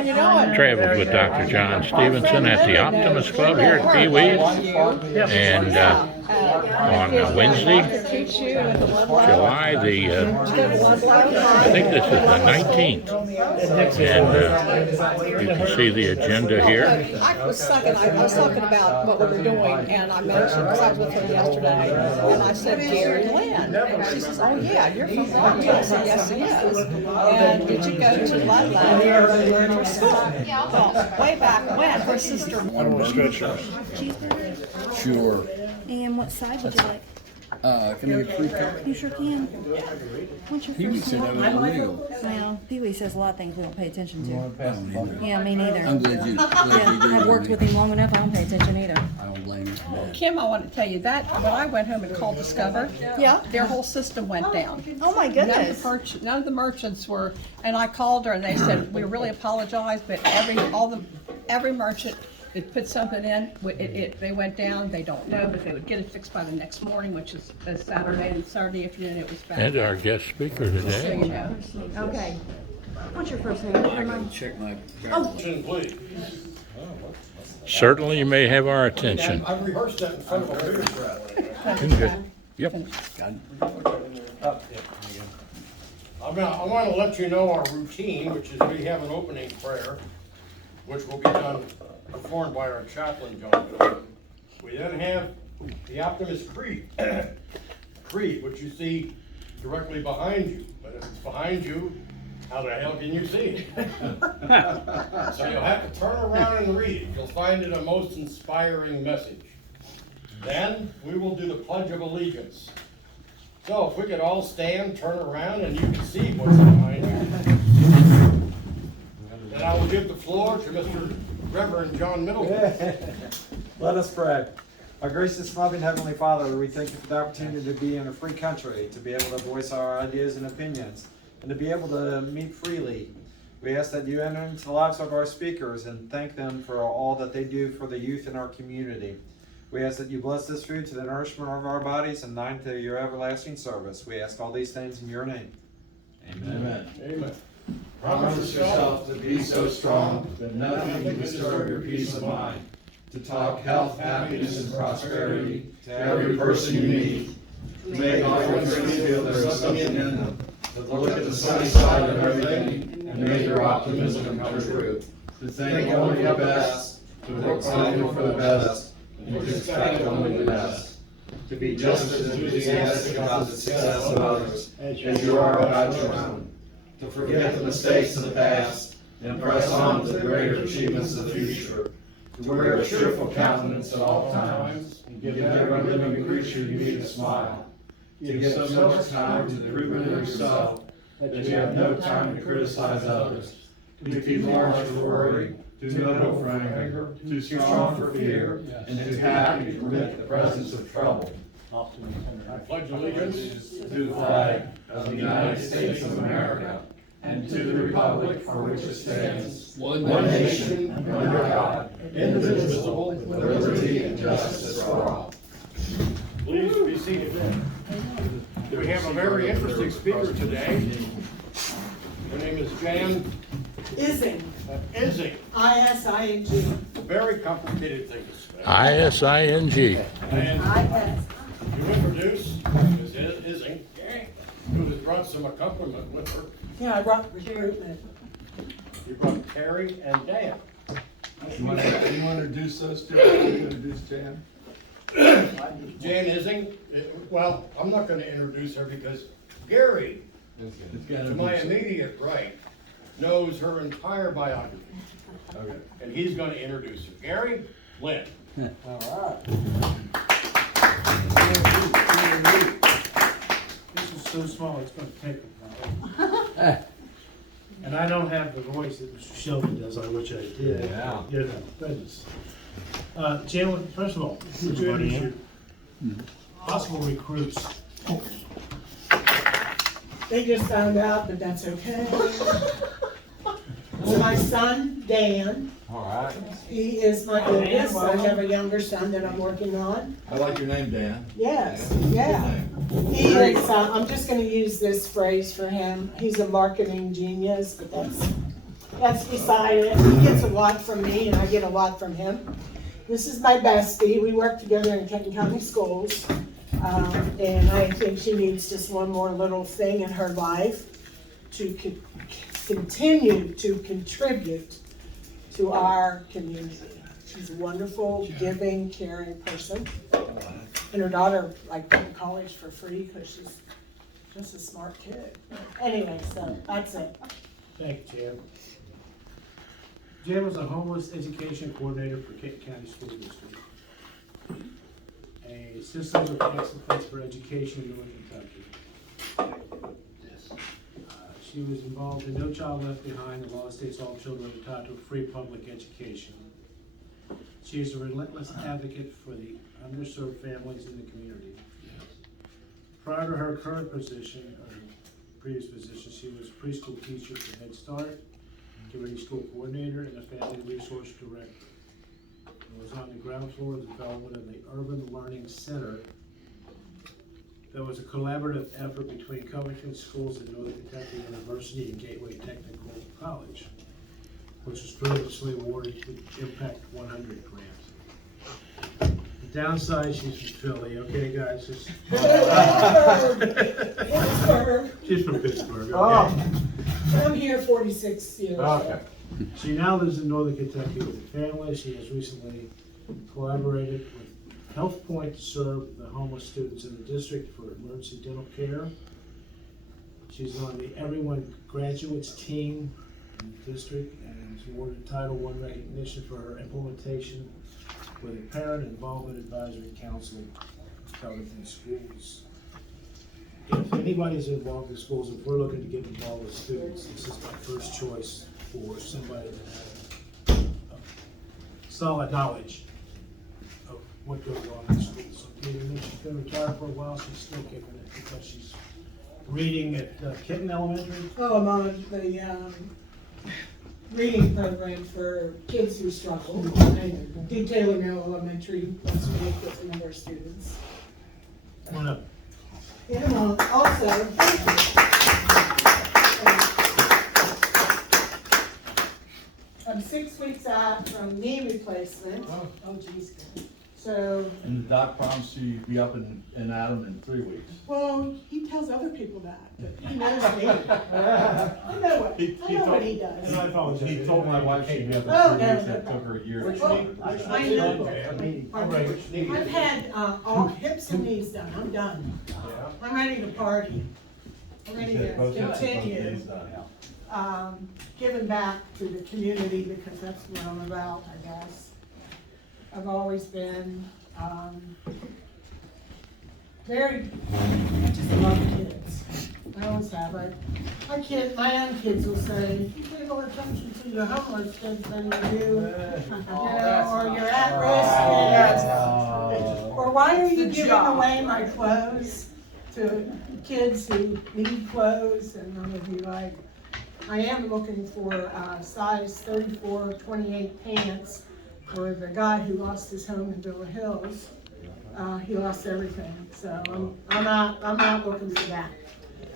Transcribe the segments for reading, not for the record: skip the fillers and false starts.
How you doing? Traveled with Dr. John Stephenson at the Optimists Club here at PeeWee's, and on Wednesday, July the, I think this is the 19th, and you can see the agenda here. I was talking about what we were doing, and I mentioned, because I was with her yesterday, and I said, Gary Lynn. And she says, oh yeah, you're from Kenton. I said, yes, he is. And did you go to Ludlow? Well, way back when, her sister. Sure. And what side would you like? Can I get free coffee? You sure can. What's your PeeWee first said name? that was illegal. Well, PeeWee says a lot of things we don't pay attention to. I don't either. Yeah, me neither. I'm glad you Yeah, I've worked with him long enough, I don't pay attention either. I don't blame you for that. Kim, I want to tell you that when I went home and called Discover, Yeah. their whole system went down. Oh my goodness. None of the merchants were, and I called her and they said, we really apologize, but every merchant, it put something in, they went down, they don't know, but they would get it fixed by the next morning, which is Saturday, and Saturday afternoon it was back. And our guest speaker So you today. know. Okay. What's your first name? I gotta check my. Certainly you may have our attention. I rehearsed that in front of a bigger crowd. Good. Yep. I want to let you know our routine, which is we have an opening prayer, which will be performed by our chaplain, John. We then have the Optimist Creed, which you see directly behind you. But if it's behind you, how the hell can you see it? So you'll have to turn around and read it. You'll find it a most inspiring message. Then we will do the Pledge of Allegiance. So if we could all stand, turn around, and you can see what's behind you. Then I will give the floor to Mr. Reverend John Middleton. Let us pray. Our gracious, loving Heavenly Father, we thank you for the opportunity to be in a free country, to be able to voice our ideas and opinions, and to be able to meet freely. We ask that you enter into the lives of our speakers and thank them for all that they do for the youth in our community. We ask that you bless this food to the nourishment of our bodies and nine to your everlasting service. We ask all these things in your name. Amen. Amen. Promise yourself to be so strong that nothing can disturb your peace of mind. To talk health, happiness, and prosperity to every person you meet. To make all your friends feel there is something in them. To look at the sunny side of everything and make your optimism come true. To think only the best, to look only for the best, and to expect only the best. To be just as enthusiastic about the success of others as you are about your own. To forget the mistakes of the past and press on to the greater achievements of the future. To wear a cheerful countenance at all times and give every living creature you meet a smile. To give so much time to the improvement of yourself that you have no time to criticize others. To be large for worry, too noble for anger, too strong for fear, and too happy to permit the presence of trouble. I pledge allegiance To the flag of the United States of America and to the republic for which it stands, one nation, under God, indivisible, with liberty and justice for all. Please be seated. We have a very interesting speaker today. Her name is Jan Ising. Ising. I-S-I-N-G. Very complicated thing to spell. ISING. And I-S. you introduce Ms. Ising, who has brought some accompaniment with her. Yeah, I brought recruitment. You brought Terry and Dan. You want to introduce those two? Introduce Jan? Jan Ising, well, I'm not going to introduce her because Gary, to my immediate right, knows her entire biography. Okay. And he's going to introduce her. Gary Lynn. This is so small, it's gonna take a while. And I don't have the voice that Mr. Shelby does, I wish I did. Yeah. You know, goodness. Gentlemen, first of all, would you introduce your possible recruits? They just found out, but that's okay. It's my son, Dan. All right. He is my oldest. I have a younger son that I'm working on. I like your name, Dan. Yes, yeah. He is, I'm just gonna use this phrase for him. He's a marketing genius, but That's beside it. He gets a lot from me and I get a lot from him. This is my bestie. We work together in Kenton County Schools. And I think she needs just one more little thing in her life to continue to contribute to our community. She's a wonderful, giving, caring person. And her daughter, like, went to college for free because she's just a smart kid. Anyway, so that's it. Thank you, Jan. Jan was a homeless education coordinator for Kenton County School District. A systems of excellence for education in Northern Kentucky. She was involved in No Child Left Behind. The law states all children are entitled to free public education. She is a relentless advocate for the underserved families in the community. Prior to her current position, or previous position, she was preschool teacher for Head Start, community school coordinator, and a family resource director. It was on the ground floor of the development of the Urban Learning Center. There was a collaborative effort between Covington Schools and Northern Kentucky University and Gateway Technical College, which was previously awarded the Impact 100 grant. The downside, she's from Philly, okay guys? She's from Pittsburgh, okay? I'm here 46 years. Okay. She now lives in Northern Kentucky with her family. She has recently collaborated with Health Point to serve the homeless students in the district for emergency dental care. She's on the Everyone Graduates team in the district and was awarded Title I recognition for her implementation with a Parent Involvement Advisory Council of Covington Schools. If anybody's involved in schools, if we're looking to get involved with students, this is my first choice for somebody that has solid knowledge of what goes on in schools. So even though she's been retired for a while, she's still kicking it because she's reading at Kenton Elementary. Oh, I'm on the reading program for kids who struggle, and detailing elementary once a week with a number of students. Come on up. And also, I'm 6 weeks out from knee replacement. Oh, geez. So, And the doc promised you you'd be up and at 'em in 3 weeks. well, he tells other people that, but he knows me. I know what he does. And I apologize. He told my wife she'd be up Oh, in 3 no, weeks, no, that no. took her a year. Well, I know. I've had all hips and knees done. I'm done. I'm ready to party. I'm ready to continue giving back to the community because that's what I'm about, I guess. I've always been very, I just love kids. I always have. My own kids will say, you pay more attention to your homeless kids than you do, you know, or you're at risk, or why are you giving away my clothes to kids who need clothes? And I'm gonna be like, I am looking for size 34, 28 pants for the guy who lost his home in Villa Hills. He lost everything, so I'm not looking for that.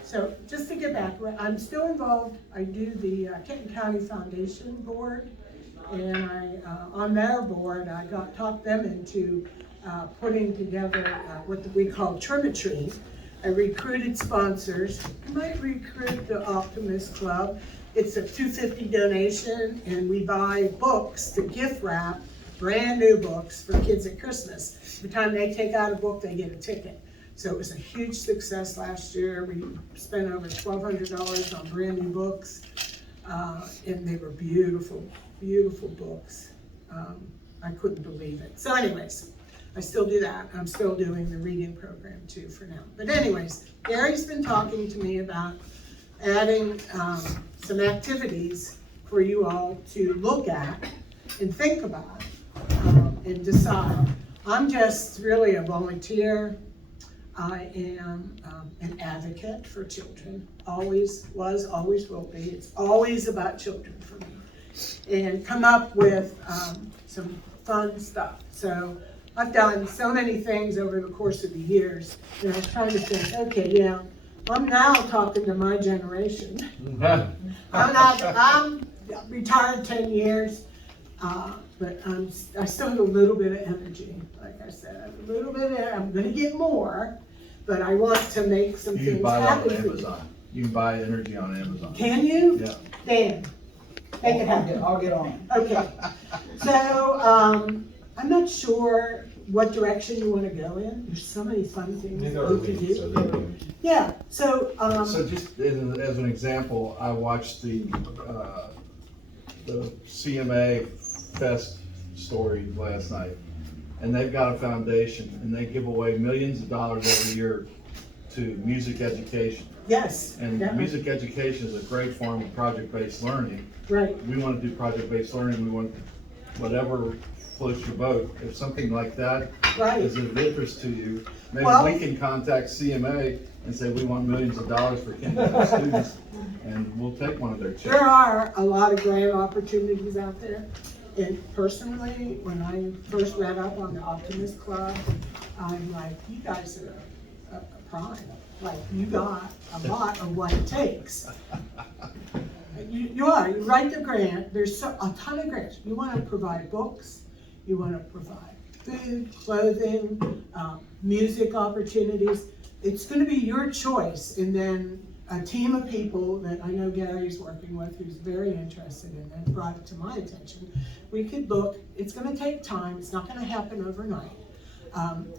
So just to get back, I'm still involved. I do the Kenton County Foundation Board, and on their board, I talked them into putting together what we call Trimetry. I recruited sponsors. I might recruit the Optimists Club. It's a $250 donation, and we buy books to gift wrap, brand new books for kids at Christmas. Every time they take out a book, they get a ticket. So it was a huge success last year. We spent over $1,200 on brand new books, and they were beautiful, beautiful books. I couldn't believe it. So anyways, I still do that. I'm still doing the reading program too for now. But anyways, Gary's been talking to me about adding some activities for you all to look at and think about and decide. I'm just really a volunteer. I am an advocate for children. Always was, always will be. It's always about children for me. And come up with some fun stuff. So I've done so many things over the course of the years, and I was trying to think, okay, yeah, I'm now talking to my generation. I'm retired 10 years, but I still have a little bit of energy. Like I said, I have a little bit I'm gonna get more, but I want to make some You can things buy that happen on for you. Amazon. You can buy energy on Amazon. Can you? Yeah. Dan, make it happen. I'll get on it. Okay, so, I'm not sure what direction you wanna go in, there's so many fun things Neither that are you we, can so do. Yeah, so, So just as an example, I watched the CMA Fest story last night. And they've got a foundation and they give away millions of dollars every year to music education. yes, And yeah, music education is a great form of project-based learning. right, We want to do project-based learning, we want whatever floats your boat. If something like that right. is of interest to you, maybe Well- we can contact CMA and say, we want millions of dollars for kindergarten students, and we'll take one of their checks. There are a lot of grant opportunities out there. And personally, when I first read up on the Optimist Club, I'm like, you guys are a prime. Like, you got a lot of what it takes. You write the grant, there's a ton of grants. You wanna provide books, you wanna provide food, clothing, music opportunities. It's gonna be your choice, and then a team of people that I know Gary's working with, who's very interested in it, brought it to my attention. We could look, it's gonna take time, it's not gonna happen overnight.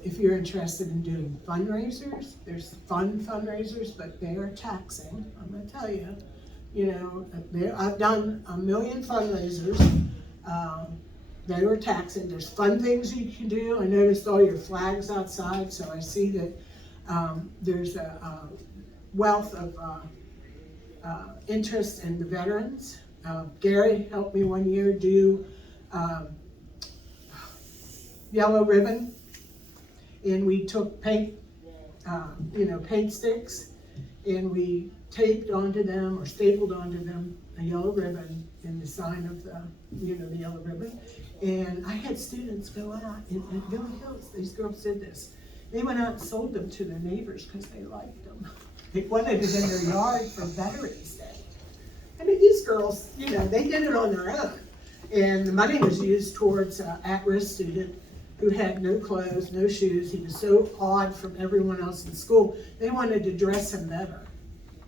If you're interested in doing fundraisers, there's fun fundraisers, but they are taxing, I'm gonna tell you. You know, I've done 1 million fundraisers, they were taxing. There's fun things you can do. I noticed all your flags outside, so I see that there's a wealth of interest in the veterans. Gary helped me one year do yellow ribbon, and we took paint, paint sticks, and we taped onto them or stapled onto them a yellow ribbon in the sign of the yellow ribbon. And I had students go out in Villa Hills, these girls did this. They went out and sold them to their neighbors because they liked them. They wanted it in their yard for Veterans Day. I mean, these girls, they did it on their own. And the money was used towards an at-risk student who had no clothes, no shoes. He was so odd from everyone else in school. They wanted to dress him better.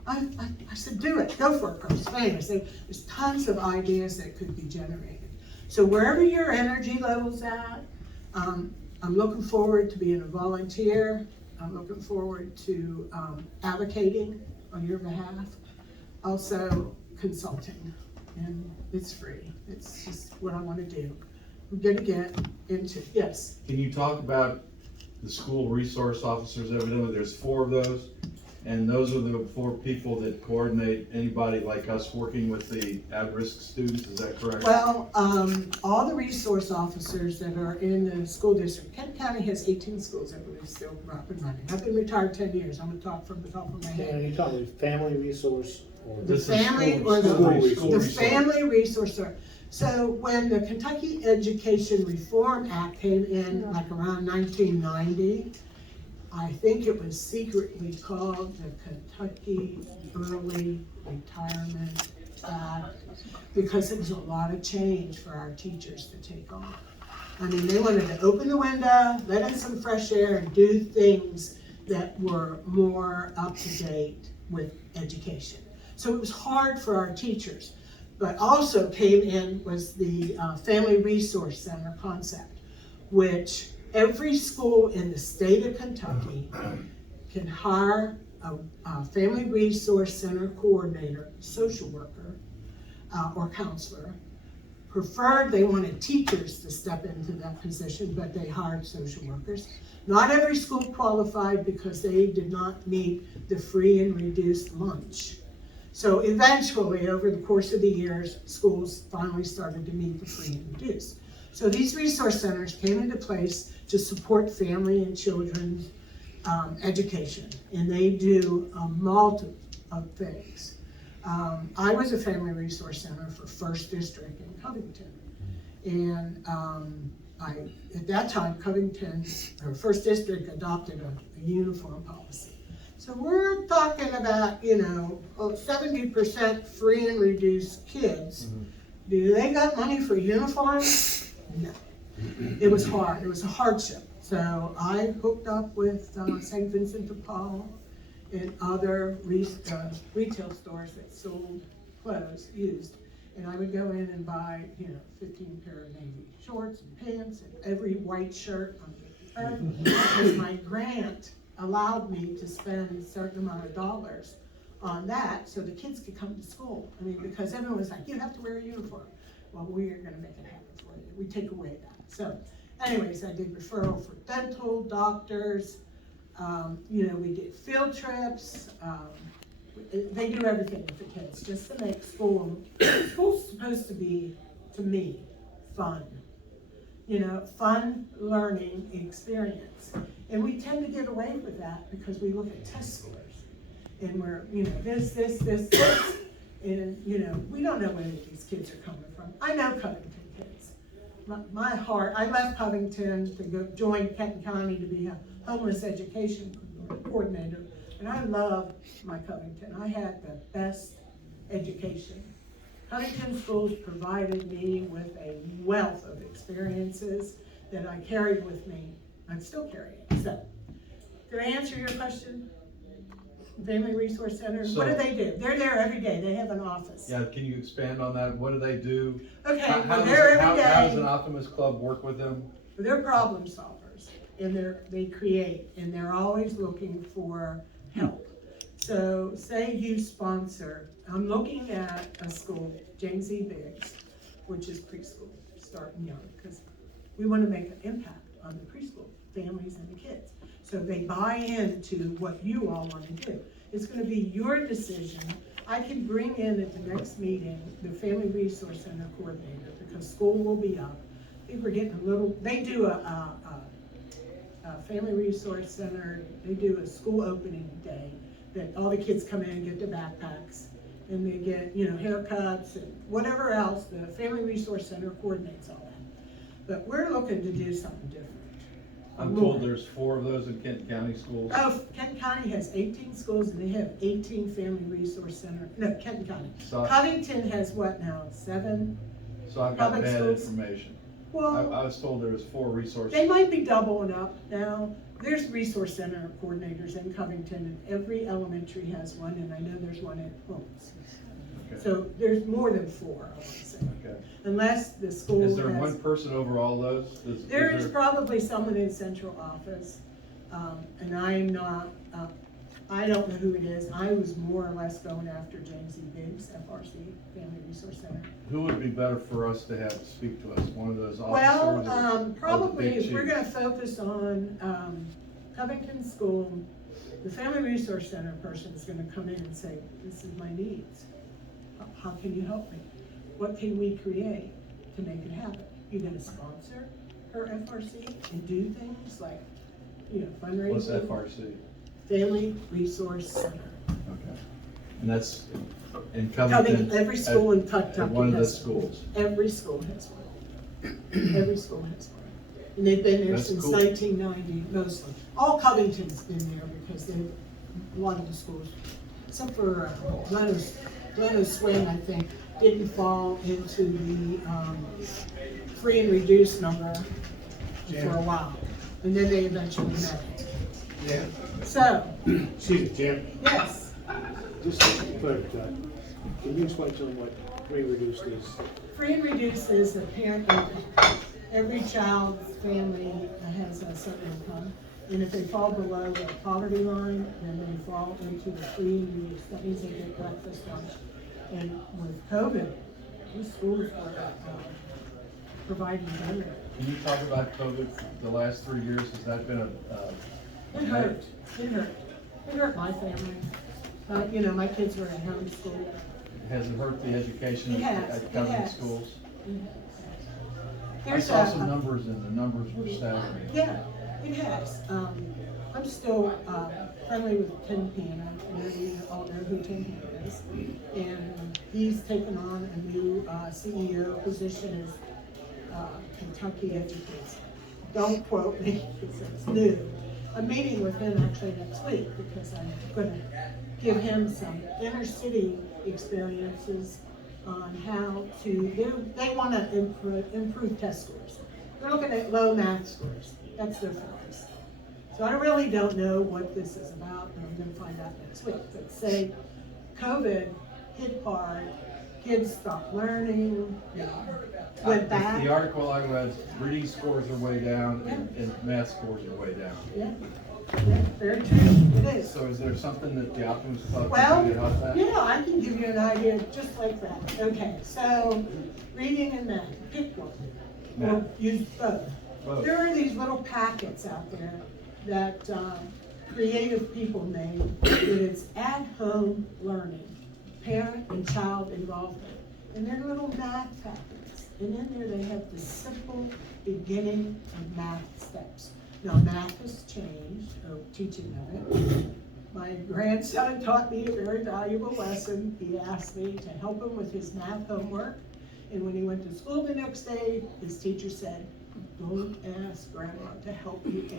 I said, do it, go for it, Coach. I said, there's tons of ideas that could be generated. So wherever your energy level's at, I'm looking forward to being a volunteer. I'm looking forward to advocating on your behalf. Also consulting, and it's free. It's just what I want to do. I'm gonna get into, yes. Can you talk about the school resource officers? Evidently, there's 4 of those. And those are the 4 people that coordinate anybody like us working with the at-risk students, is that correct? Well, all the resource officers that are in the school district, Kenton County has 18 schools, I believe, still up and running. I've been retired 10 years, I'm gonna talk from the top of my head. And you talking family resource or? The This is family school- or school the resource. family resource. So when the Kentucky Education Reform Act came in, like around 1990, I think it was secretly called the Kentucky Early Retirement Act, because it was a lot of change for our teachers to take on. I mean, they wanted to open the window, let in some fresh air, and do things that were more up to date with education. So it was hard for our teachers. But also came in was the Family Resource Center concept, which every school in the state of Kentucky can hire a Family Resource Center coordinator, social worker, or counselor. Preferred, they wanted teachers to step into that position, but they hired social workers. Not every school qualified because they did not meet the free and reduced lunch. So eventually, over the course of the years, schools finally started to meet the free and reduced. So these resource centers came into place to support family and children's education, and they do a multitude of things. I was a family resource center for First District in Covington, and at that time, Covington, or First District, adopted a uniform policy. So we're talking about, 70% free and reduced kids. Do they got money for uniforms? No. It was hard. It was a hardship. So I hooked up with St. Vincent de Paul and other retail stores that sold clothes used. And I would go in and buy, 15 pair of navy shorts and pants and every white shirt on the earth. Because my grant allowed me to spend a certain amount of dollars on that so the kids could come to school. I mean, because everyone was like, you have to wear a uniform. Well, we are gonna make it happen for you. We take away that. So anyways, I did referral for dental, doctors, we did field trips. They do everything with the kids just to make school's supposed to be, to me, fun. Fun learning experience. And we tend to get away with that because we look at test scores. And we're, this. And, we don't know where these kids are coming from. I know Covington kids. My heart, I left Covington to go join Kenton County to be a homeless education coordinator. And I love my Covington. I had the best education. Covington schools provided me with a wealth of experiences that I carried with me. I'm still carrying. So, did I answer your question? Family Resource Center, what do they do? They're there every day. They have an office. Yeah, can you expand on that? What do they do? Okay, How they're does every day. an Optimist Club work with them? They're problem solvers, and they create, and they're always looking for help. So say you sponsor, I'm looking at a school, James E. Biggs, which is preschool, starting young, because we want to make an impact on the preschool families and the kids. So they buy into what you all want to do. It's going to be your decision. I can bring in at the next meeting the Family Resource Center coordinator because school will be up. I think we're getting a little, they do a Family Resource Center, they do a school opening day that all the kids come in and get their backpacks and they get, haircuts and whatever else. The Family Resource Center coordinates all that. But we're looking to do something different. I'm told there's 4 of those in Kenton County schools. Oh, Kenton County has 18 schools and they have 18 Family Resource Center. No, Kenton County. So- Covington has what now, 7? So I've got Public bad schools? information. I Well, was told there was 4 resources. they might be doubling up now. There's Resource Center coordinators in Covington and every elementary has one and I know there's one at Holmes. Okay. So there's more than 4, I want to say. Okay. Unless the school Is there has. one person over all those? There is probably someone in central office, and I'm not, I don't know who it is. I was more or less going after James E. Biggs, FRC, Family Resource Center. Who would be better for us to have speak to us? One of those officers? Well, or the probably big if we're chief? gonna focus on, Covington School, the Family Resource Center person is gonna come in and say, this is my needs. How can you help me? What can we create to make it happen? You're gonna sponsor her FRC and do things like, fundraising. What's FRC? Family Resource Center. Okay. And that's in Covington, Covington? every school in At Kentucky one of the has. schools? Every school has one. Every school has one. And they've been there That's since cool. 1990, mostly. All Covington's been there because a lot of the schools, except for Glen's Swing, I think, didn't fall into the free and reduced number for a while. And then they eventually met it. Yeah. So, Excuse me, Jim, yes, just to clarify, can you explain to them what free reduced is? free and reduced is the parent income. Every child's family has a certain income. And if they fall below the poverty line, then they fall into the free and reduced. That means they get breakfast, lunch. And with COVID, these schools are providing better. Can you talk about COVID the last 3 years? Has that been It hurt. It hurt. It hurt my family. My kids were at home school. Has it hurt the education It has, at it Covington has. schools? I There's saw a- some numbers and the numbers were staggering. Yeah, it has. I'm still friendly with Tim Hanna, and you all know who Tim Hanna is. And he's taken on a new CEO position as Kentucky Education. Don't quote me, because it's new. I'm meeting with him actually next week because I'm gonna give him some inner city experiences on how to, they wanna improve test scores. They're looking at low math scores, that's their focus. So I really don't know what this is about, and I'm gonna find out next week. But say COVID hit hard, kids stopped learning, went back. The article I read, reading scores are way down and math scores are way down. Yeah, very true, it is. So is there something that the Optimist Club Well, can do to help that? yeah, I can give you an idea just like that. Okay, so reading and math, pick one, or use both. Both. There are these little packets out there that creative people made. It is at-home learning, parent and child involvement. And they're little math packets. And in there they have the simple beginning of math steps. Now math has changed, or teaching of it. My grandson taught me a very valuable lesson. He asked me to help him with his math homework. And when he went to school the next day, his teacher said, "Don't ask grandma to help you."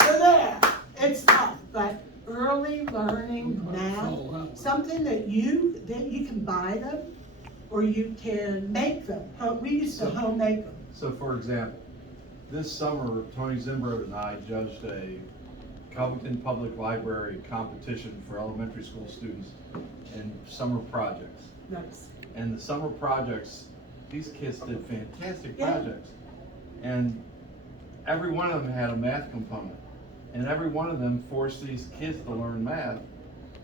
So there, it's tough, but early learning math, something that you can buy them, or you can make them. We used to home make them. So for example, this summer, Tony Zimbrod and I judged a Covington Public Library competition for elementary school students in summer projects. Nice. And the summer projects, these kids did fantastic Yeah. projects. And every one of them had a math component. And every one of them forced these kids to learn math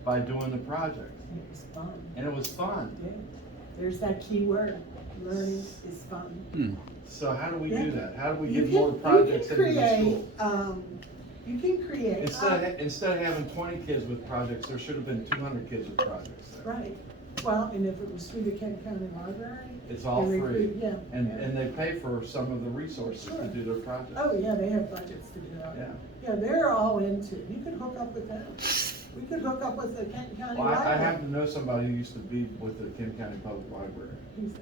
by doing the project. It was fun. And it was fun. Yeah. There's that key word, learning is fun. So how do we Yeah. do that? How do we You get can- more projects you into can the create, school? You can create. Instead of having 20 kids with projects, there should have been 200 kids with projects there. Right. Well, and if it was through the Kenton County Library. It's all they free. Yeah. And, yeah. and they pay for some of the resources Sure. to do their projects. Oh, yeah, they have budgets to do that. Yeah. Yeah, they're all into, you could hook up with them. We could hook up with the Kenton County Well, Library. I happen to know somebody who used to be with the Kenton County Public Library. Who's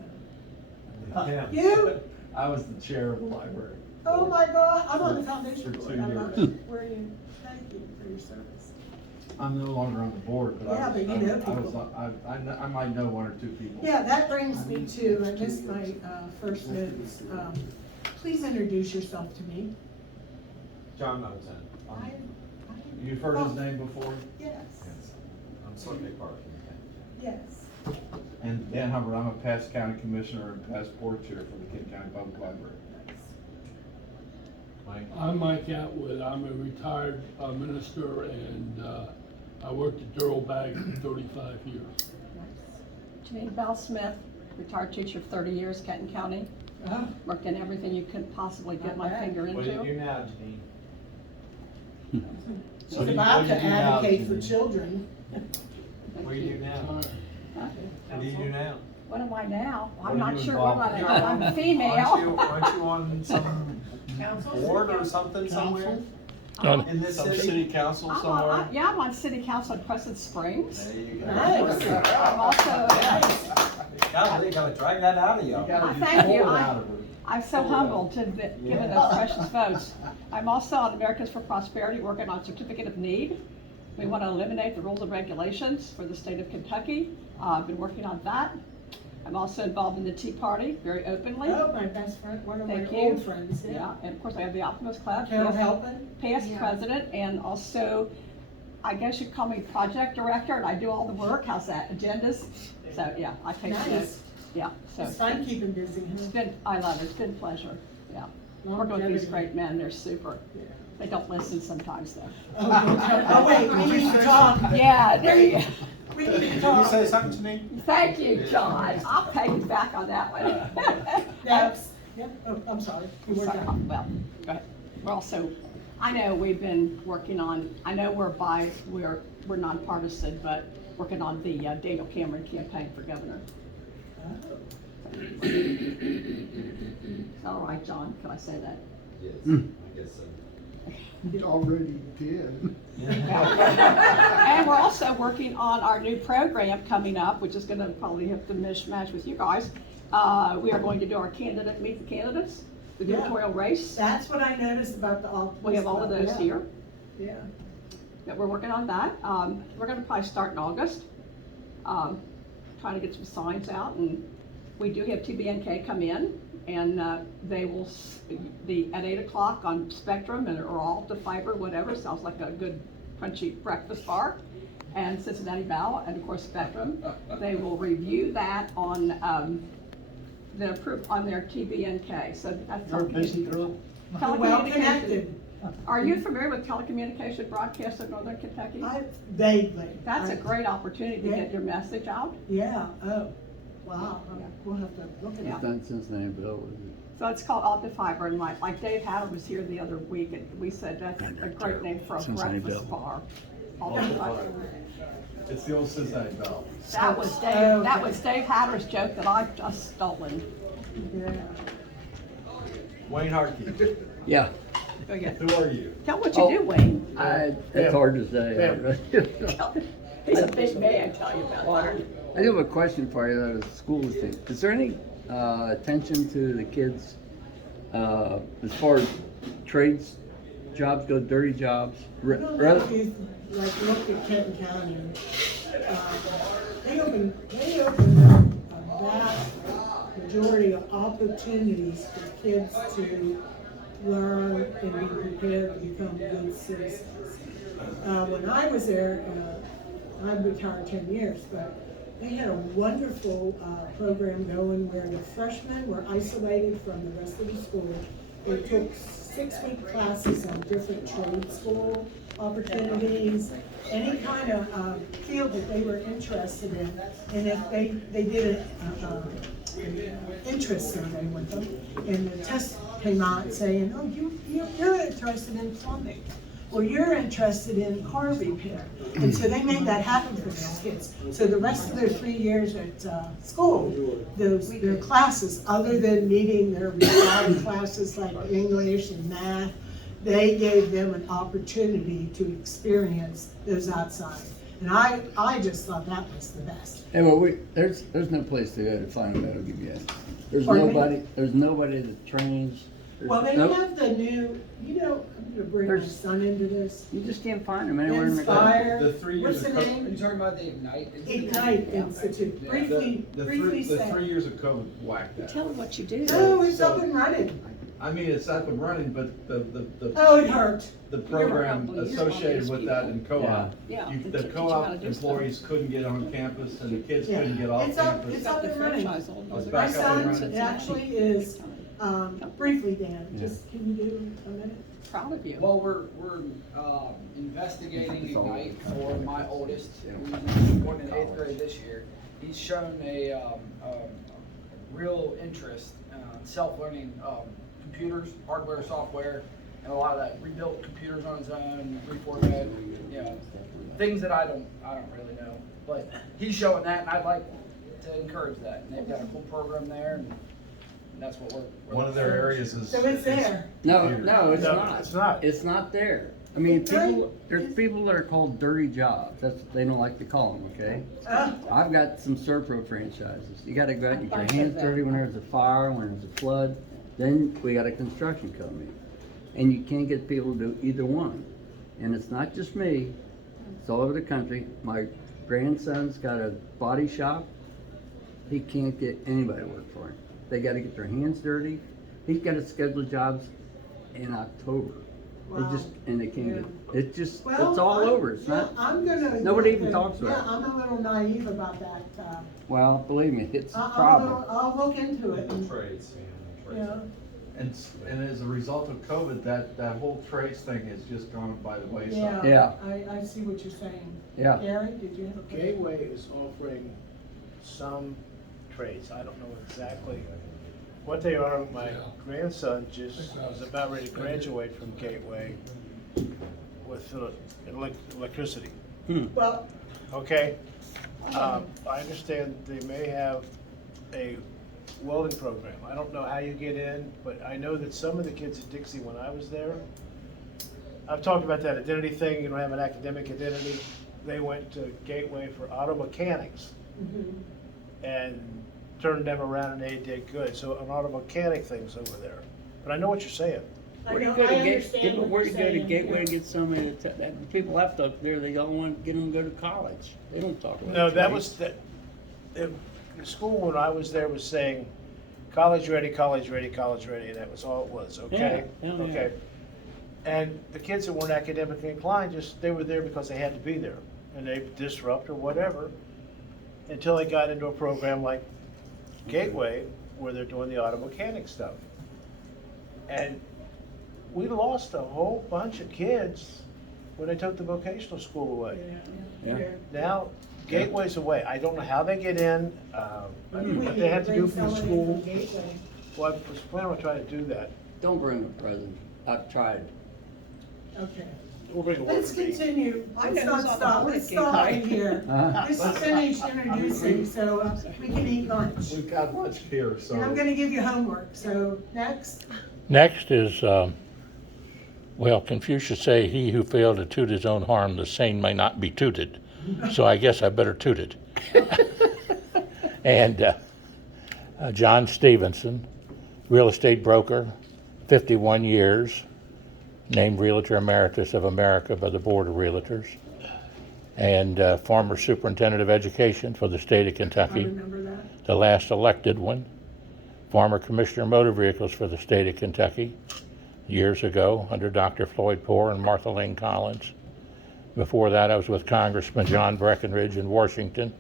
that? Yeah. You? I was the chair of the library. Oh, my God, I'm on the foundation For board. 2 I'm not, years. where are you? Thank you for your service. I'm no longer on the board, but Yeah, I was, but you know I was, people. I might know 1 or 2 people. Yeah, that brings me to, I missed my first notes. Please introduce yourself to me. John Moten. You've heard his name before? Yes, I'm Sunday Park. yes. And Dan Hubbard, I'm a past county commissioner and past board chair for the Kenton County Public Library. I'm Mike Atwood. I'm a retired minister, and I worked at Durrell Bag for 35 years. Janine Bell Smith, retired teacher of 30 years, Kenton County. Worked in everything you could possibly get my finger What do you into. do now, Janine? She's about to advocate for children. What do you do now? Huh? What do you do now? What am I now? What I'm are not you sure what involved I in? am. I'm Aren't female. you on some board or something somewhere? In this Some city? city council somewhere? Yeah, I'm on city council in Crescent Springs. There you go. Nice. I'm also, God, they gotta drag that out of you. You gotta be Thank you. pulled out of her. I'm so humbled to have been given those precious votes. I'm also on Americans for Prosperity, working on Certificate of Need. We want to eliminate the rules and regulations for the state of Kentucky. I've been working on that. I'm also involved in the Tea Party very openly. Oh, my best friend, one of my Thank you. old friends, Yeah, yeah. and of course I have the Optimist Club. Carol Helpin. Past president, and also, I guess you'd call me project director, and I do all the work. How's that? Agendas? So, yeah, I take Nice. those. Yeah, so. It's fun keeping busy, It's huh? been, I love it, it's been a pleasure, yeah. Working with these great men, they're super. Yeah. They don't listen sometimes though. Oh, wait, we need to talk. Yeah, there you go. We need to Did you talk. say something to me? Thank you, John. I'll pay you back on that one. That's, yeah, oh, I'm sorry. You were Sorry, done. well, go ahead. We're also, I know we've been working on, I know we're nonpartisan, but working on the Daniel Cameron campaign for governor. Oh. All right, John, can I say that? Yes, I guess so. You already did. And we're also working on our new program coming up, which is gonna probably have to mishmash with you guys. We are going to do our meet the candidates. the Yeah. gubernatorial race. That's what I noticed about the Optimists. We have all of those yeah. here, Yeah. that we're working on that. We're gonna probably start in August, trying to get some signs out, and we do have TBNK come in, and they will be at 8 o'clock on Spectrum, and or all the fiber, whatever, sounds like a good crunchy breakfast bar, and Cincinnati Bell, and of course Spectrum. They will review that on on their TBNK, so that's. You're a busy girl. Well Telecommunications. connected. Are you familiar with telecommunication broadcast of Northern Kentucky? Vaguely. That's a great opportunity to Yeah. get your message out. Yeah, oh, wow, we'll have to look at Yeah. it. Done Cincinnati Bell. So it's called Optifiber, and like Dave Hatter was here the other week, and we said that's a great name for a Cincinnati breakfast Bell. bar. Optifiber. It's the old Cincinnati Bell. That was Dave Hatter's joke that I've just stolen. Yeah. Wayne Harkey, Yeah, Go again. who are you? Tell what you do, Wayne. it's hard to say. He's a big man, tell you about that. I do have a question for you, that is school thing. Is there any attention to the kids as far as trades jobs go, dirty jobs? I don't know if you've like looked at Kenton County. They open up a vast majority of opportunities for kids to learn and be prepared to become good citizens. When I was there, I'm retired 10 years, but they had a wonderful program going where the freshmen were isolated from the rest of the school. They took 6-week classes on different trade school opportunities, any kind of field that they were interested in. And if they did an interest survey with them, and the test came out saying, oh, you're interested in plumbing, or you're interested in car repair. And so they made that happen for those kids. So the rest of their 3 years at school, their classes, other than meeting their required classes like English and math, they gave them an opportunity to experience those outside. And I just thought that was the best. Hey, well, there's no place to go to find a medical GPS. There's nobody that trains. There's Well, they no- have the new, I'm gonna bring my son into this. You just can't find them anywhere in the country. Inspire, The 3 years what's the of co- name? talking about the Ignite? Ignite Institute, briefly The say. 3 years of COVID whacked that. Tell them what you do. Oh, it's up and running. I mean, it's up and running, but Oh, it hurt. the program You're associated with that in co-op. Yeah. The Teach you how to co-op do employees couldn't get on campus and the kids Yeah. couldn't get off It's up- campus. it's up and running. It's My back up and son running. actually is, briefly, Dan, just, can you do a minute? Proud of you. Well, we're investigating Ignite for my oldest, who's going in 8th grade this year. He's shown a real interest in self-learning computers, hardware, software, and a lot of that rebuilt computers on his own, reformat, things that I don't really know. But he's showing that, and I'd like to encourage that. And they've got a cool program there, and that's what we're One of their areas is. So it's there. No, it's No, not. it's not. It's not there. I mean, It's right. there's people that are called dirty jobs. That's what they don't like to call them, okay? I've got some Serpro franchises. You gotta go out and get your hands dirty when there's a fire, when there's a flood. Then we got a construction company. And you can't get people to do either one. And it's not just me, it's all over the country. My grandson's got a body shop. He can't get anybody to work for him. They gotta get their hands dirty. He's gotta schedule jobs in October. Wow. They can't get, it's Well, all I'm- over. It's yeah, not, I'm gonna. nobody even talks about it. Yeah, I'm a little naive about that. well, believe me, it's a I'm a problem. little, I'll look into it. and, Trades. Yeah. And as a result of COVID, that whole trades thing has just gone by the wayside. Yeah, Yeah. I see what you're saying. Yeah. Gary, did you have a question? Gateway is offering some trades. I don't know exactly what they are. My grandson just was about ready to graduate from Gateway with electricity. Well, Okay? I understand they may have a welding program. I don't know how you get in, but I know that some of the kids at Dixie, when I was there, I've talked about that identity thing, you don't have an academic identity. They went to Gateway for auto mechanics and turned them around and they did good. So an auto mechanic thing's over there. but I know what you're saying. Where do you go to where do you go to Gateway to get somebody that the people left up there, they don't want, get them to go to college. They don't talk about No, that trade. was, the school when I was there was saying, college ready, college ready, college ready, and that was all it was, okay? Yeah, yeah. Okay. And the kids that weren't academically inclined, just, they were there because they had to be there, and they disrupt or whatever, until they got into a program like Gateway, where they're doing the auto mechanic stuff. And we lost a whole bunch of kids when they took the vocational school away. Yeah. Now, Gateway's away. I don't know how they get in, what they have to do from the school. Well, I was planning on trying to do that. Don't bring a present. I've tried. Okay. We'll bring a Let's water meeting. continue. I Let's know not who's on stop, the let's board stop game. right here. Let's finish introducing, so we can eat lunch. We've got lunch here, And I'm so. gonna give you homework, so next. Next is, well, Confucius say, he who failed to toot his own horn, the same may not be tooted. So I guess I better toot it. And John Stephenson, real estate broker, 51 years, named Realtor Emeritus of America by the Board of Realtors, and former Superintendent of Education for the state of I Kentucky, remember that. the last elected one, former Commissioner of Motor Vehicles for the state of Kentucky, years ago under Dr. Floyd Poore and Martha Lane Collins. Before that, I was with Congressman John Breckinridge in Washington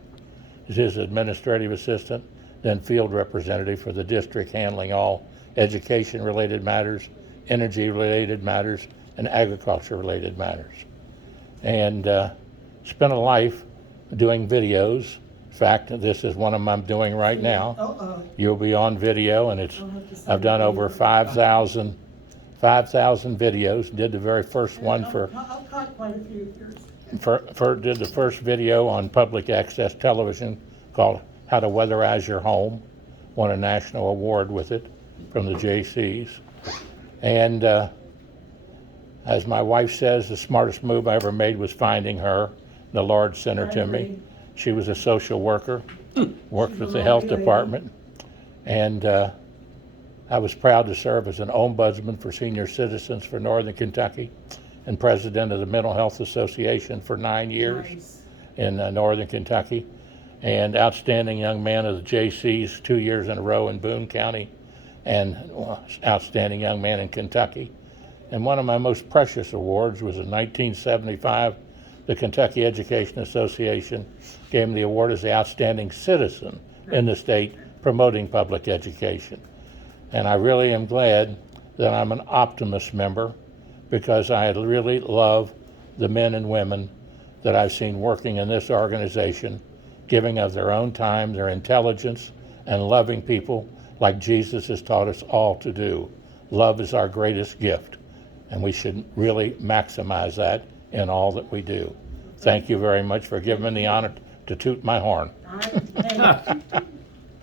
as his administrative assistant, then field representative for the district, handling all education-related matters, energy-related matters, and agriculture-related matters. And spent a life doing videos. In fact, this is one of them I'm doing right now. Uh-oh. You'll be on video, and it's, I'll have to I've done over 5,000 videos. Did the very first one for I've caught quite a few of yours. did the first video on public access television called How to Weatherize Your Home. Won a national award with it from the JCs. And as my wife says, the smartest move I ever made was finding her. The Lord sent her to me. She was a social worker, worked with the health department, and I was proud to serve as an ombudsman for senior citizens for Northern Kentucky and president of the Mental Health Association for 9 years Nice. in Northern Kentucky, and outstanding young man of the JCs 2 years in a row in Boone County, and outstanding young man in Kentucky. And one of my most precious awards was in 1975, the Kentucky Education Association gave me the award as the outstanding citizen in the state promoting public education. And I really am glad that I'm an Optimist member, because I really love the men and women that I've seen working in this organization, giving of their own time, their intelligence, and loving people like Jesus has taught us all to do. Love is our greatest gift, and we should really maximize that in all that we do. Thank you very much for giving me the honor to toot my horn. Hey,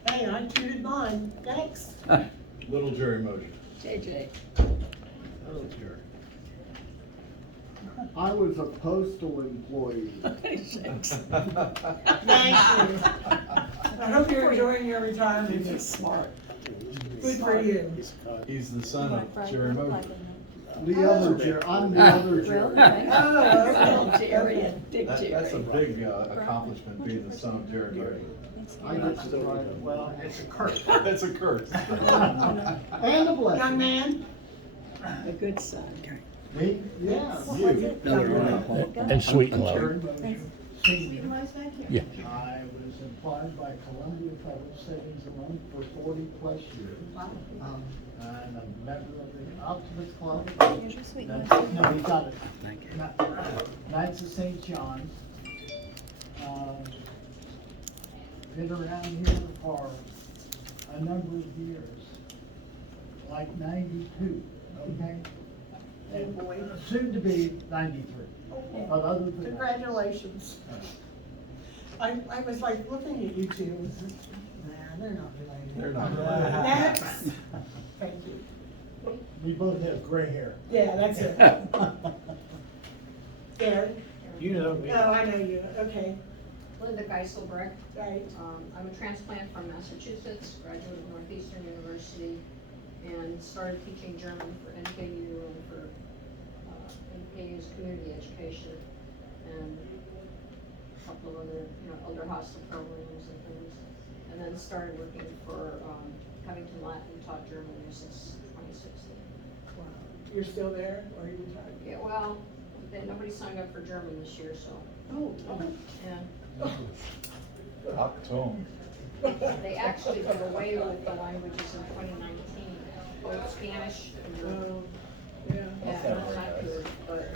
I tooted mine. Next. Little jury motion. JJ. I was a postal employee. Thank you. I hope you're enjoying your retirement. He's smart. Good for you. He's the son of Jerry Motion. The other Jerry, I'm the other Jerry. Oh, okay. Jerry and Dick Jerry. That's a big accomplishment, being the son of Jerry Motion. I get to drive, well, It's a curse. That's a curse. and a blessing. Young man. A good son. Me? Yeah. And sweet and low. Yeah. I was employed by Columbia Federal Savings and Loan for 40+ years. I'm a member of the Optimist Club. No, we got it. Knights of St. John's. Been around here for a number of years, like 92, okay? And soon to be 93. But other than that. Congratulations. I was like looking at you two, and said, nah, they're not related. They're not related. Next. Thank you. We both have gray hair. Yeah, that's it. Gary? You know me. Oh, I know you, okay, Linda right. I'm a transplant from Massachusetts, graduate of Northeastern University, and started teaching German for NKU and for NKU's community education and a couple of other, elder hostel programs and things. And then started working for Covington Latin, taught German there since 2016. Wow. You're still there, or are you retired? Yeah, well, nobody signed up for German this year, so. Oh, Yeah. Achtung. They actually did away with the languages in 2019, both Spanish and yeah. not good, but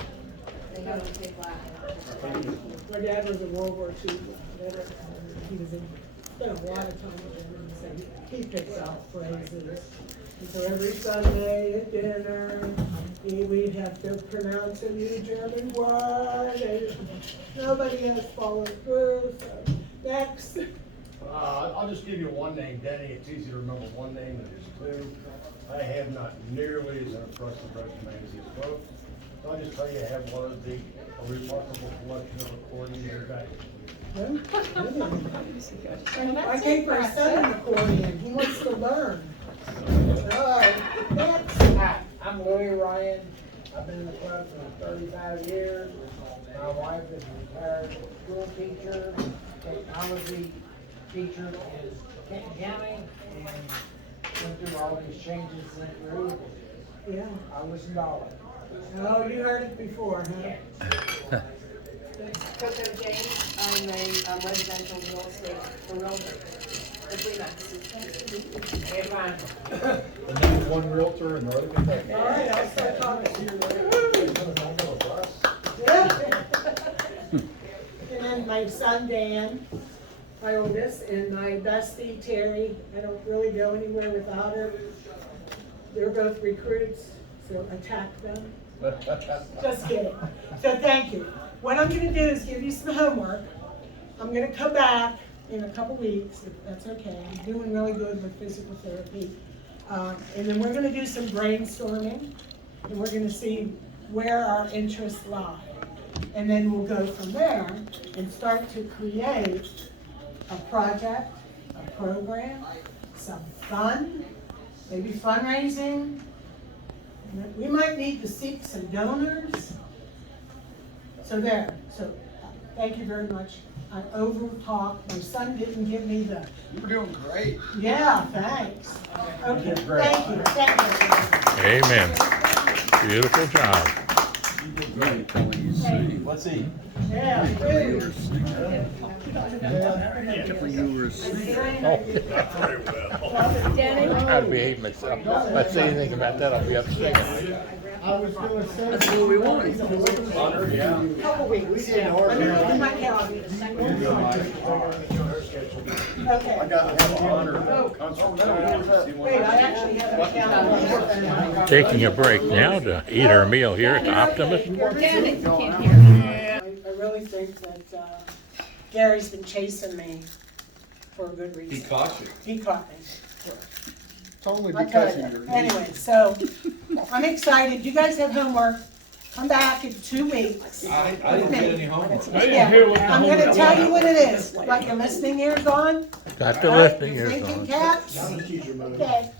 they have to take Latin. My dad was a World War II veteran. He was spent a lot of time with German, so he picks out phrases. And so every Sunday at dinner, we'd have to pronounce a new German word, and nobody else followed through, so next. I'll just give you one name, Denny. It's easy to remember one name than just two. I have not nearly as impressive resume as these folks. So I'll just tell you, I have one of a remarkable collection of accordions in your bag. I gave my son an accordion. He wants to learn. All right, next. Hi, I'm Louis Ryan. I've been in the club for 35 years. My wife is a retired school teacher, technology teacher in Kenton County, and went through all these changes went through. Yeah. I listened to all of it. Oh, you heard it before, huh? Coco James, I'm a residential real estate realtor. Hey, fine. And then one realtor and the other Kentucky. All right, I'll start talking to you. And then my son Dan, my oldest, and my bestie Terry. I don't really go anywhere without her. They're both recruits, so attack them. Just kidding. So thank you. What I'm gonna do is give you some homework. I'm gonna come back in a couple weeks, if that's okay. I'm doing really good with physical therapy. And then we're gonna do some brainstorming, and we're gonna see where our interests lie. And then we'll go from there and start to create a project, a program, some fun, maybe fundraising. We might need to seek some donors. So there, thank you very much. I over-talked. My son didn't give me the. You were doing great. Yeah, thanks. Okay, great. thank you. Thank you. Amen. Beautiful job. Let's see. Yeah, food. I try to behave myself. If I say anything about that, I'll be upset. I was gonna say. That's what we want. Couple weeks, yeah. I'm gonna put my calendar. Okay. I got to have an honor. Wait, I actually have a calendar. Taking a break now to eat our meal here at the Optimist. I really think that Gary's been chasing me for a good reason. He caught you. He caught me. Totally I because tell of you. your. Anyway, so I'm excited. You guys have homework. Come back in 2 weeks. I didn't get any homework. Yeah, I'm gonna tell you what it is. Like your listening ears on? Got the All right, listening your ears thinking on. caps? Okay.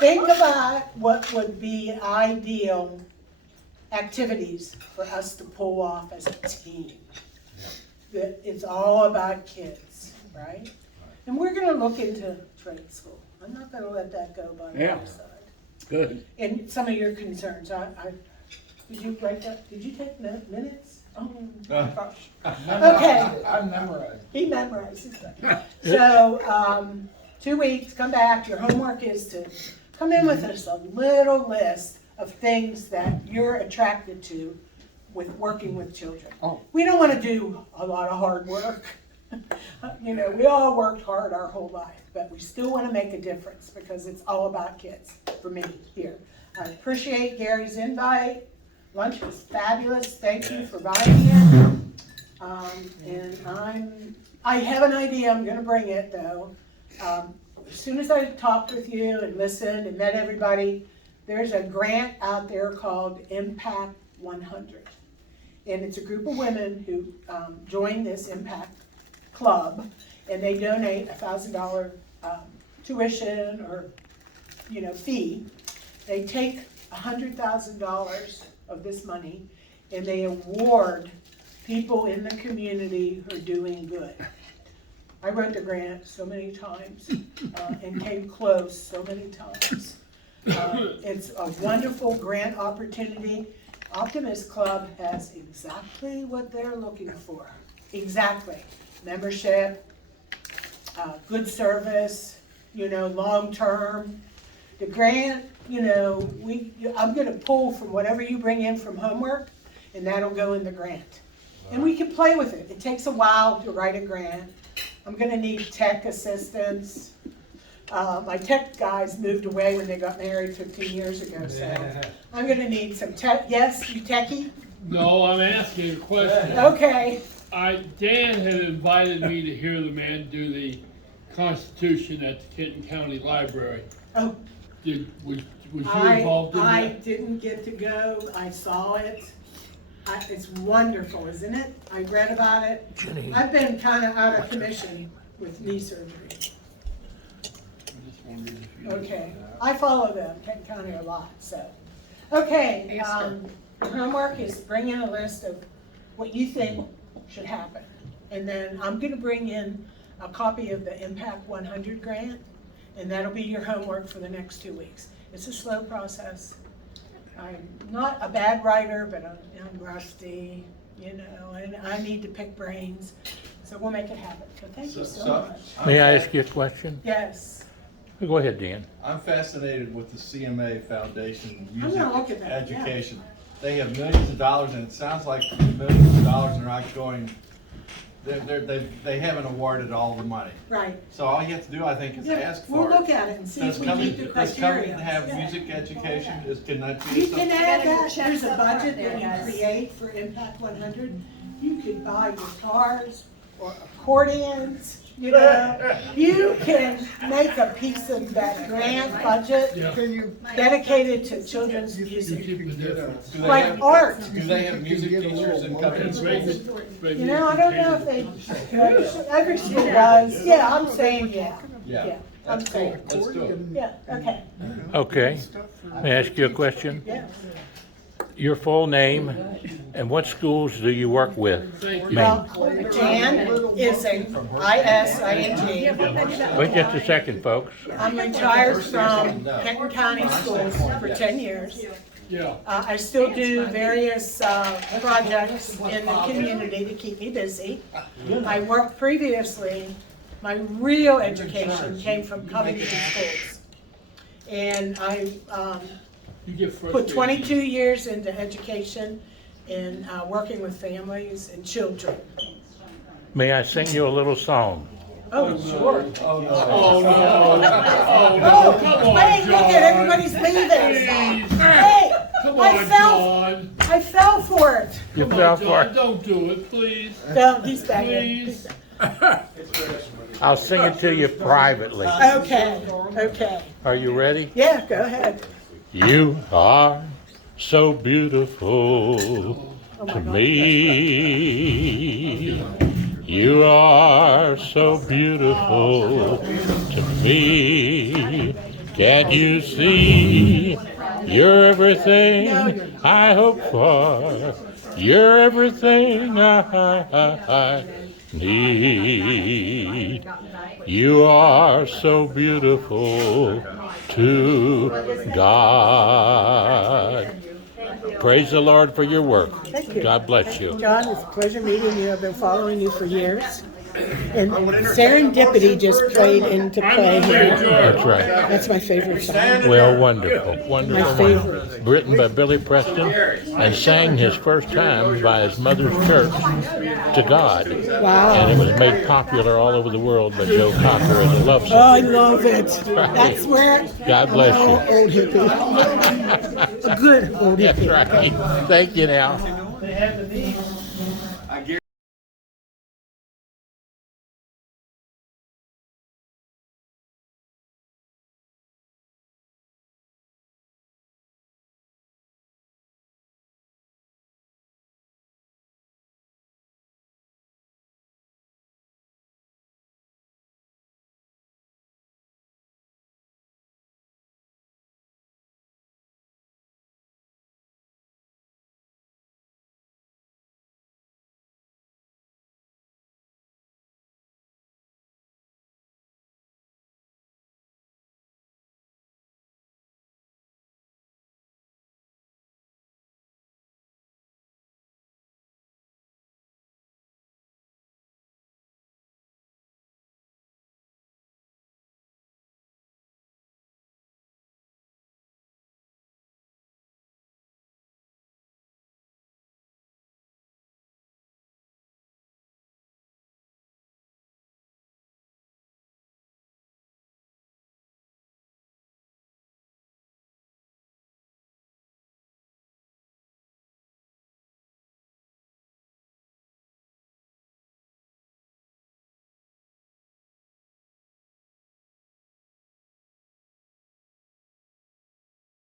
Think about what would be ideal activities for us to pull off as a team. That it's all about kids, right? And we're gonna look into trade school. I'm not gonna let that go by the Yeah. wayside. Good. And some of your concerns, did you write that, did you take minutes? Oh, gosh. Okay. I memorized. He memorizes that. So, 2 weeks, come back. Your homework is to come in with us a little list of things that you're attracted to with working with children. Oh. We don't want to do a lot of hard work. You know, we all worked hard our whole life, but we still want to make a difference because it's all about kids for me here. I appreciate Gary's invite. Lunch was fabulous. Thank you for buying it. And I have an idea. I'm going to bring it though. As soon as I talked with you and listened and met everybody, there's a grant out there called Impact 100. And it's a group of women who join this Impact Club, and they donate $1,000 tuition or fee. They take $100,000 of this money and they award people in the community who are doing good. I wrote the grant so many times and came close so many times. It's a wonderful grant opportunity. Optimist Club has exactly what they're looking for. Exactly. Membership, good service, long-term. The grant, I'm gonna pull from whatever you bring in from homework, and that'll go in the grant. And we can play with it. It takes a while to write a grant. I'm gonna need tech assistance. My tech guys moved away when they got married 15 years ago, so I'm gonna need some tech. Yes, you techie? No, I'm asking a question. Okay. Dan had invited me to hear the man do the Constitution at the Kenton County Library. Oh. Was you involved in that? I didn't get to go. I saw it. It's wonderful, isn't it? I read about it. I've been kind of out of commission with knee surgery. Okay, I follow them, Kenton County a lot, so. Okay, homework is bring in a list of what you think should happen. And then I'm gonna bring in a copy of the Impact 100 grant, and that'll be your homework for the next 2 weeks. It's a slow process. I'm not a bad writer, but I'm rusty, and I need to pick brains. So we'll make it happen. So thank you so much. May I ask you a question? Yes. Go ahead, Dan. I'm fascinated with the CMA Foundation I'm Music gonna look at that, yeah. Education. They have millions of dollars, and it sounds like the millions of dollars are not going, they haven't awarded all the money. Right. So all you have to do, I think, is ask for it. We'll look at it and see if we meet the Does criteria. Covington have Yeah. music education? Can that be You something? can add that, there's a budget that you create for Impact 100. You can buy guitars or accordions, you can make a piece of that grant budget dedicated to children's music. Like art. Do they have music teachers in Covington? I don't know if they, every school does. Yeah, I'm saying yeah. Yeah. I'm saying. Let's do it. Yeah, okay. Okay. May I ask you a question? Yeah. Your full name and what schools do you work with? Well, Jan is I-S-I-N-G. Wait just a second, folks. I'm retired from Kenton County Schools for 10 years. I still do various projects in the community to keep me busy. I worked previously, my real education came from Covington Schools. And I put 22 years into education and working with families and children. May I sing you a little song? Oh, sure. Oh, no. Oh, no. Come on, Hey, look at everybody's leaving. Hey, Come on, John. I fell for it. You Come fell on, for John, it. don't do it, please. No, he's back here. Please. I'll sing it to you privately. Okay, okay. Are you ready? Yeah, go ahead. You are so beautiful to me. You are so beautiful to me. Can't you see? You're everything I hope for. You're everything I need. You are so beautiful to God. Praise the Lord for your work. Thank you. God bless you. John, it's a pleasure meeting you. I've been following you for years. And serendipity just played into play here. That's right. That's my favorite song. Well, wonderful, wonderful, My favorite. wonderful. Written by Billy Preston and sang his first time by his mother's church to God. Wow. And it was made popular all over the world by Joe Cocker as a love Oh, song. I love it. That's where God bless you. old hippie. A good old hippie. That's right. Thank you now. They have the